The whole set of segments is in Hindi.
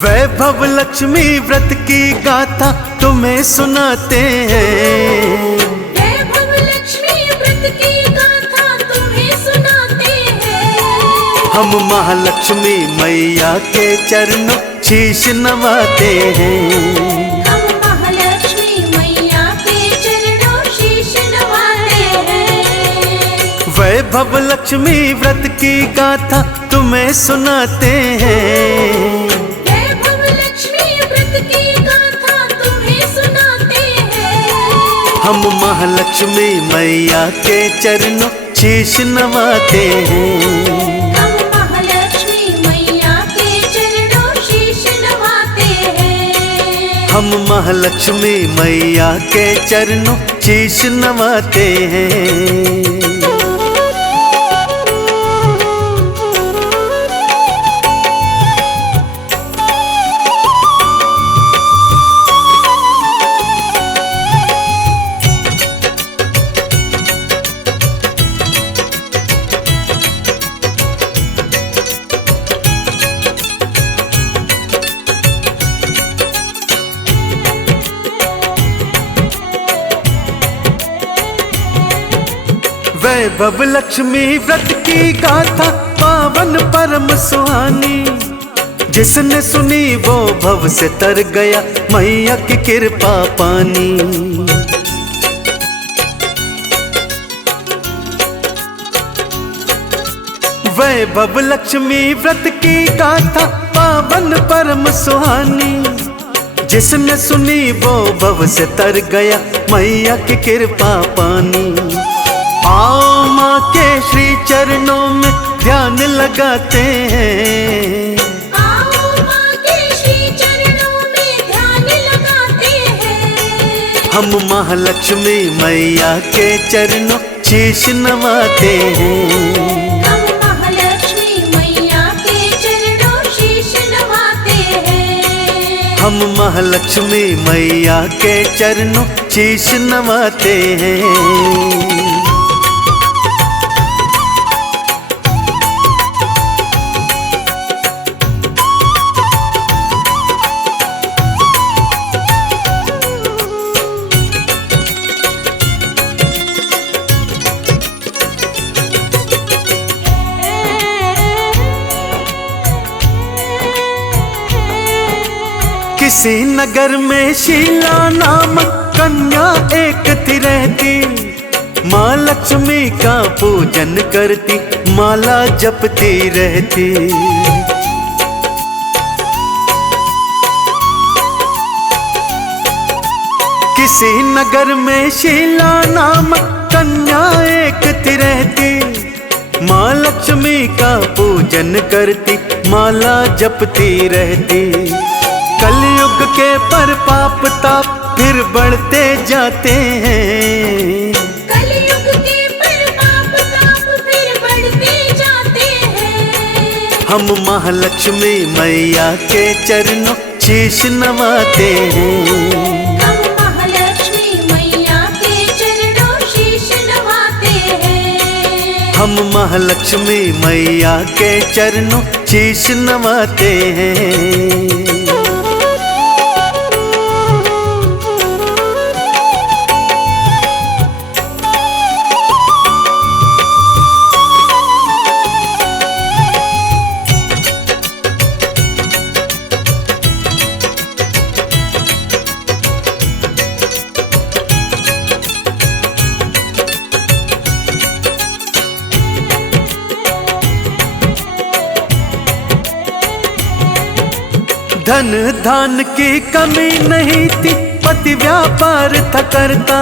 वैभव लक्ष्मी व्रत की गाथा तुम्हें सुनाते हैं। वैभव लक्ष्मी व्रत की गाथा तुम्हें सुनाते हैं। हम महालक्ष्मी मैया के चरणों शीश नवाते हैं। हम महालक्ष्मी मैया के चरणों शीश नवाते हैं। वैभव लक्ष्मी व्रत की गाथा तुम्हें सुनाते हैं। हम महालक्ष्मी मैया के चरणों शीश नवाते हैं। हम महालक्ष्मी मैया के चरणों शीश नवाते हैं। हम महालक्ष्मी मैया के चरणों शीश नवाते हैं। वैभव लक्ष्मी व्रत की गाथा पावन परम सुहानी, जिसने सुनी वो भव से तर गया मैया की कृपा पानी। वैभव लक्ष्मी व्रत की गाथा पावन परम सुहानी, जिसने सुनी वो भव से तर गया मैया की कृपा पानी। आओ माँ के श्री चरणों में ध्यान लगाते हैं। आओ माँ के श्री चरणों में ध्यान लगाते हैं। हम महालक्ष्मी मैया के चरणों शीश नवाते हैं। हम महालक्ष्मी मैया के चरणों शीश नवाते हैं। हम महालक्ष्मी मैया के चरणों शीश नवाते हैं। किसी नगर में शीला नामक कन्या एक थी रहती, माँ लक्ष्मी का पूजन करती माला जपती रहती। किसी नगर में शीला नामक कन्या एक थी रहती, माँ लक्ष्मी का पूजन करती माला जपती रहती। कलयुग के पर पाप ताप फिर बढ़ते जाते हैं। कलयुग के पर पाप ताप फिर बढ़ते जाते हैं। हम महालक्ष्मी मैया के चरणों शीश नवाते हैं। हम महालक्ष्मी मैया के चरणों शीश नवाते हैं। हम महालक्ष्मी मैया के चरणों शीश नवाते हैं। धन धान की कमी नहीं थी, पति व्यापार था करता,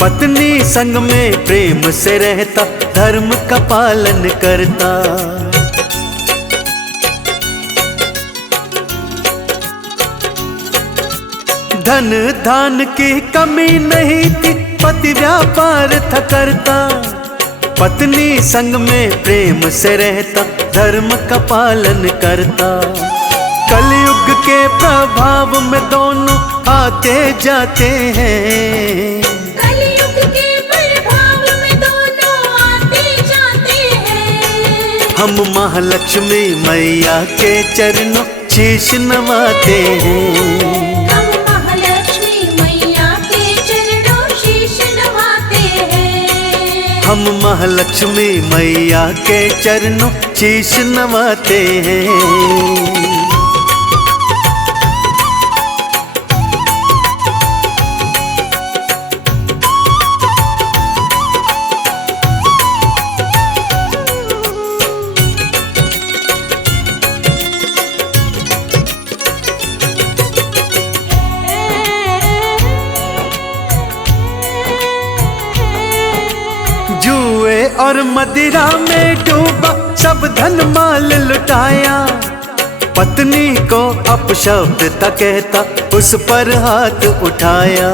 पत्नी संग में प्रेम से रहता धर्म का पालन करता। धन धान की कमी नहीं थी, पति व्यापार था करता, पत्नी संग में प्रेम से रहता धर्म का पालन करता। कलयुग के प्रभाव में दोनों आते जाते हैं। कलयुग के प्रभाव में दोनों आते जाते हैं। हम महालक्ष्मी मैया के चरणों शीश नवाते हैं। हम महालक्ष्मी मैया के चरणों शीश नवाते हैं। हम महालक्ष्मी मैया के चरणों शीश नवाते हैं। जुए और मदिरा में डूबा सब धन माल लुटाया, पत्नी को अपशब्द ता कहता उस पर हाथ उठाया।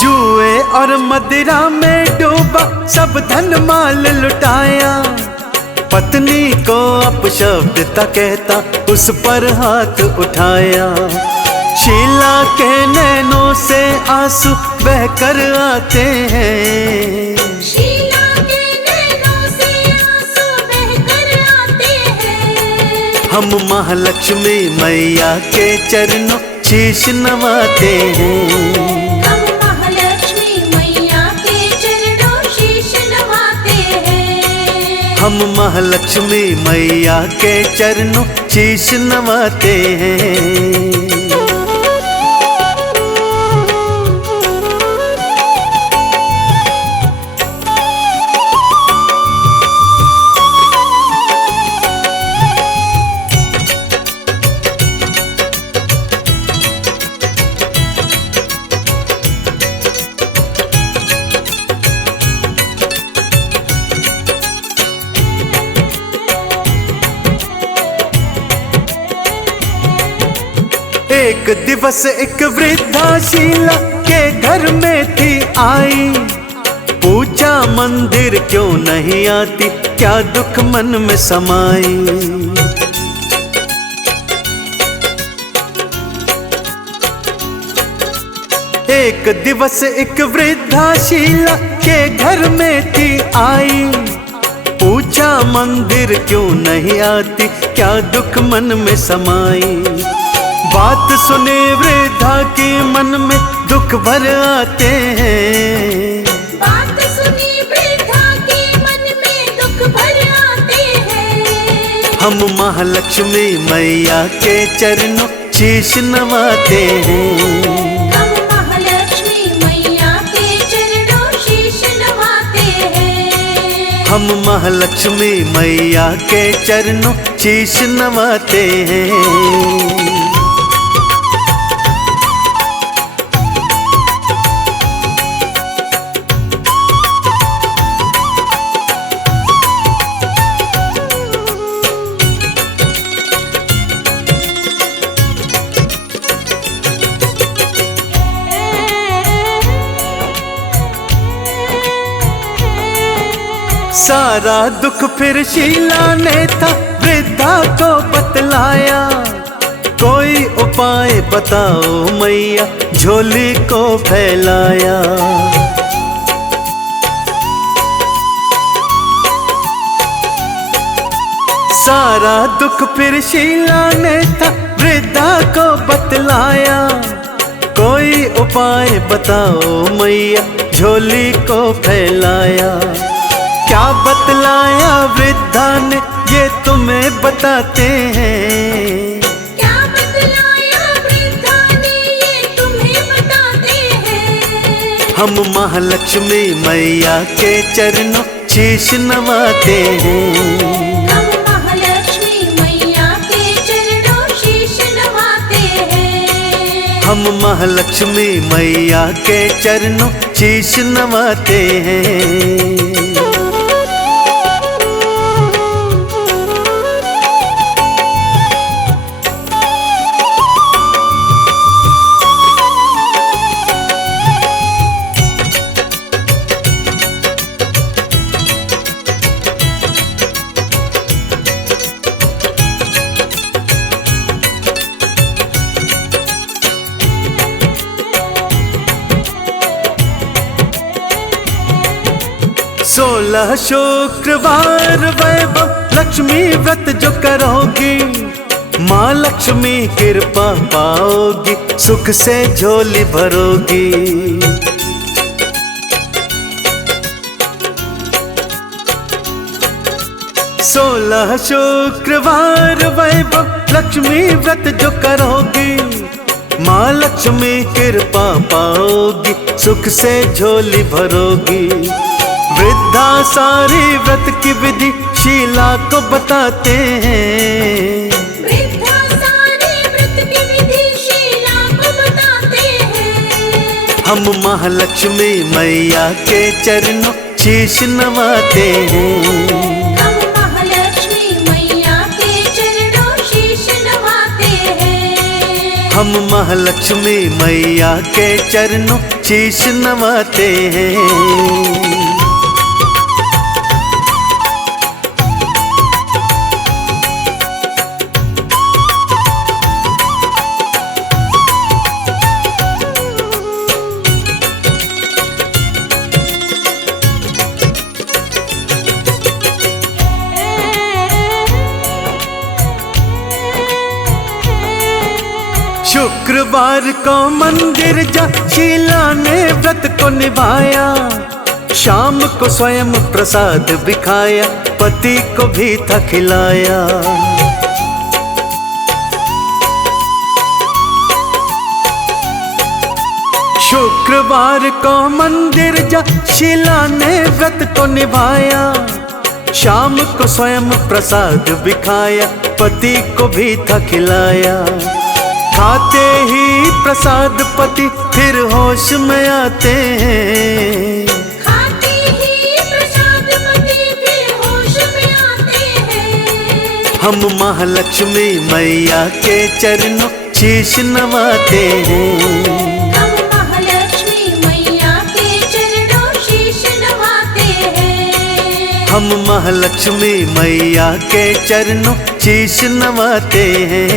जुए और मदिरा में डूबा सब धन माल लुटाया, पत्नी को अपशब्द ता कहता उस पर हाथ उठाया। शीला के नैनों से आंसू बहकर आते हैं। शीला के नैनों से आंसू बहकर आते हैं। हम महालक्ष्मी मैया के चरणों शीश नवाते हैं। हम महालक्ष्मी मैया के चरणों शीश नवाते हैं। हम महालक्ष्मी मैया के चरणों शीश नवाते हैं। एक दिवस एक वृद्धा शीला के घर में थी आई, पूछा मंदिर क्यों नहीं आती, क्या दुख मन में समाई। एक दिवस एक वृद्धा शीला के घर में थी आई, पूछा मंदिर क्यों नहीं आती, क्या दुख मन में समाई। बात सुने वृद्धा के मन में दुख भर आते हैं। बात सुनी वृद्धा के मन में दुख भर आते हैं। हम महालक्ष्मी मैया के चरणों शीश नवाते हैं। हम महालक्ष्मी मैया के चरणों शीश नवाते हैं। हम महालक्ष्मी मैया के चरणों शीश नवाते हैं। सारा दुख फिर शीला ने था वृद्धा को बतलाया, कोई उपाय बताओ मैया झोली को फैलाया। सारा दुख फिर शीला ने था वृद्धा को बतलाया, कोई उपाय बताओ मैया झोली को फैलाया। क्या बतलाया वृद्धा ने ये तुम्हें बताते हैं। क्या बतलाया वृद्धा ने ये तुम्हें बताते हैं। हम महालक्ष्मी मैया के चरणों शीश नवाते हैं। हम महालक्ष्मी मैया के चरणों शीश नवाते हैं। हम महालक्ष्मी मैया के चरणों शीश नवाते हैं। 16 शुक्रवार वैभव लक्ष्मी व्रत जो करोगी, माँ लक्ष्मी कृपा पाओगी, सुख से झोली भरोगी। 16 शुक्रवार वैभव लक्ष्मी व्रत जो करोगी, माँ लक्ष्मी कृपा पाओगी, सुख से झोली भरोगी। वृद्धा सारी व्रत की विधि शीला को बताते हैं, वृद्धा सारी व्रत की विधि शीला को बताते हैं। हम महालक्ष्मी मैया के चरणों शीश नवाते हैं, हम महालक्ष्मी मैया के चरणों शीश नवाते हैं। हम महालक्ष्मी मैया के चरणों शीश नवाते हैं। शुक्रवार को मंदिर जा शीला ने व्रत को निभाया, शाम को स्वयं प्रसाद भी खाया, पति को भी था खिलाया। शुक्रवार को मंदिर जा शीला ने व्रत को निभाया, शाम को स्वयं प्रसाद भी खाया, पति को भी था खिलाया। खाते ही प्रसाद पति फिर होश में आते हैं, खाते ही प्रसाद पति फिर होश में आते हैं। हम महालक्ष्मी मैया के चरणों शीश नवाते हैं, हम महालक्ष्मी मैया के चरणों शीश नवाते हैं। हम महालक्ष्मी मैया के चरणों शीश नवाते हैं।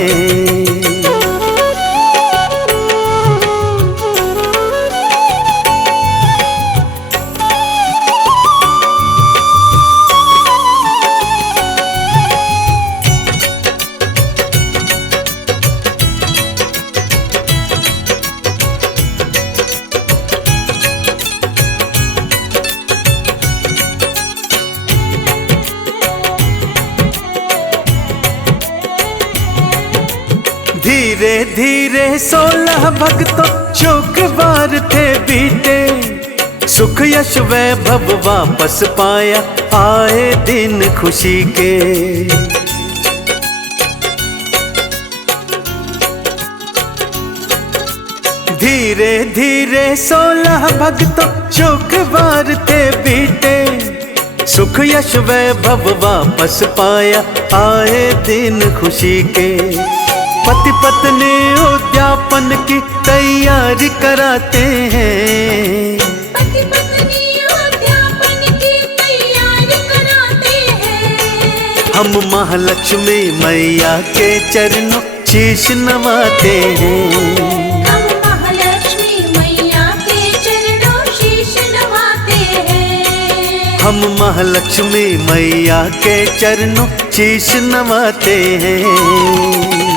धीरे धीरे 16 भक्तों शुक्रवार थे बीते, सुख यश वैभव वापस पाया, आए दिन खुशी के। धीरे धीरे 16 भक्तों शुक्रवार थे बीते, सुख यश वैभव वापस पाया, आए दिन खुशी के। पति पत्नी उद्यापन की तैयारी कराते हैं, पति पत्नी उद्यापन की तैयारी कराते हैं। हम महालक्ष्मी मैया के चरणों शीश नवाते हैं, हम महालक्ष्मी मैया के चरणों शीश नवाते हैं। हम महालक्ष्मी मैया के चरणों शीश नवाते हैं।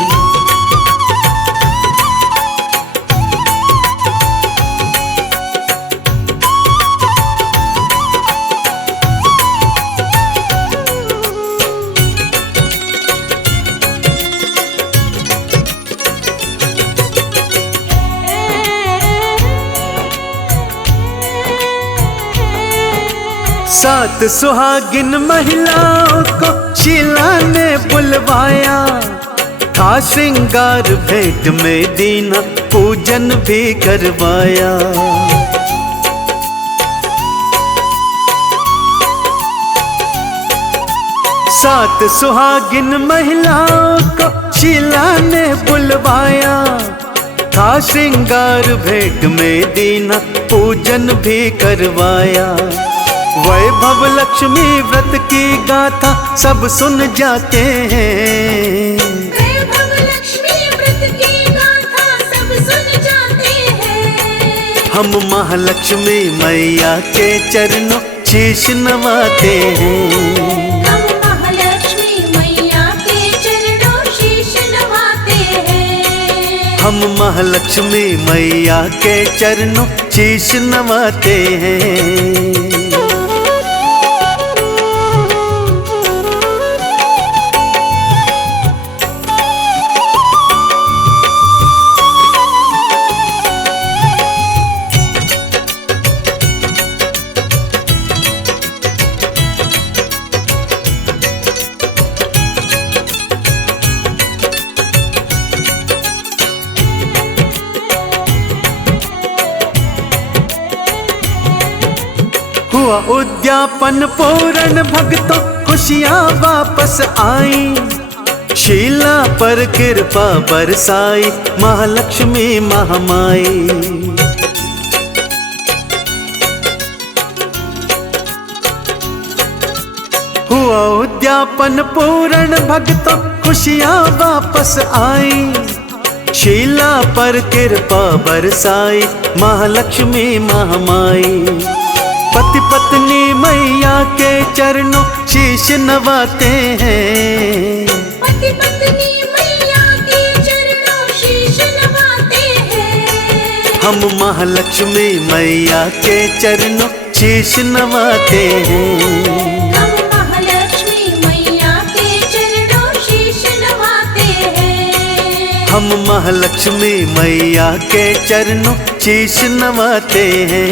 सात सुहागिन महिलाओं को शीला ने बुलवाया, था श्रृंगार भेंट में दीना, पूजन भी करवाया। सात सुहागिन महिलाओं को शीला ने बुलवाया, था श्रृंगार भेंट में दीना, पूजन भी करवाया। वैभव लक्ष्मी व्रत की गाथा सब सुन जाते हैं, वैभव लक्ष्मी व्रत की गाथा सब सुन जाते हैं। हम महालक्ष्मी मैया के चरणों शीश नवाते हैं। हम महालक्ष्मी मैया के चरणों शीश नवाते हैं। हम महालक्ष्मी मैया के चरणों शीश नवाते हैं। हुआ उद्यापन पूर्ण भक्तों खुशियाँ वापस आई। शीला पर कृपा बरसाई महालक्ष्मी महामाई। हुआ उद्यापन पूर्ण भक्तों खुशियाँ वापस आई। शीला पर कृपा बरसाई महालक्ष्मी महामाई। पति पत्नी मैया के चरणों शीश नवाते हैं। पति पत्नी मैया के चरणों शीश नवाते हैं। हम महालक्ष्मी मैया के चरणों शीश नवाते हैं। हम महालक्ष्मी मैया के चरणों शीश नवाते हैं। हम महालक्ष्मी मैया के चरणों शीश नवाते हैं।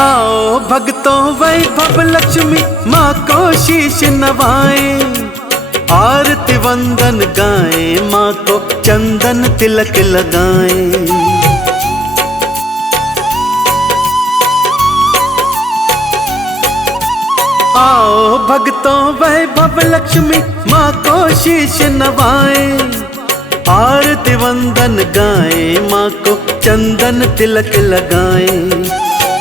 आओ भक्तों वैभव लक्ष्मी माँ को शीश नवाए। आरती वंदन गाए माँ को चंदन तिलक लगाए। आओ भक्तों वैभव लक्ष्मी माँ को शीश नवाए। आरती वंदन गाए माँ को चंदन तिलक लगाए।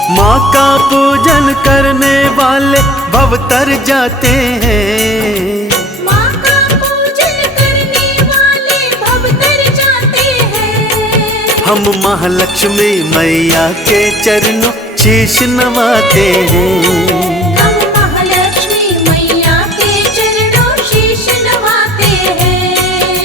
माँ का पूजन करने वाले भव तर जाते हैं। माँ का पूजन करने वाले भव तर जाते हैं। हम महालक्ष्मी मैया के चरणों शीश नवाते हैं।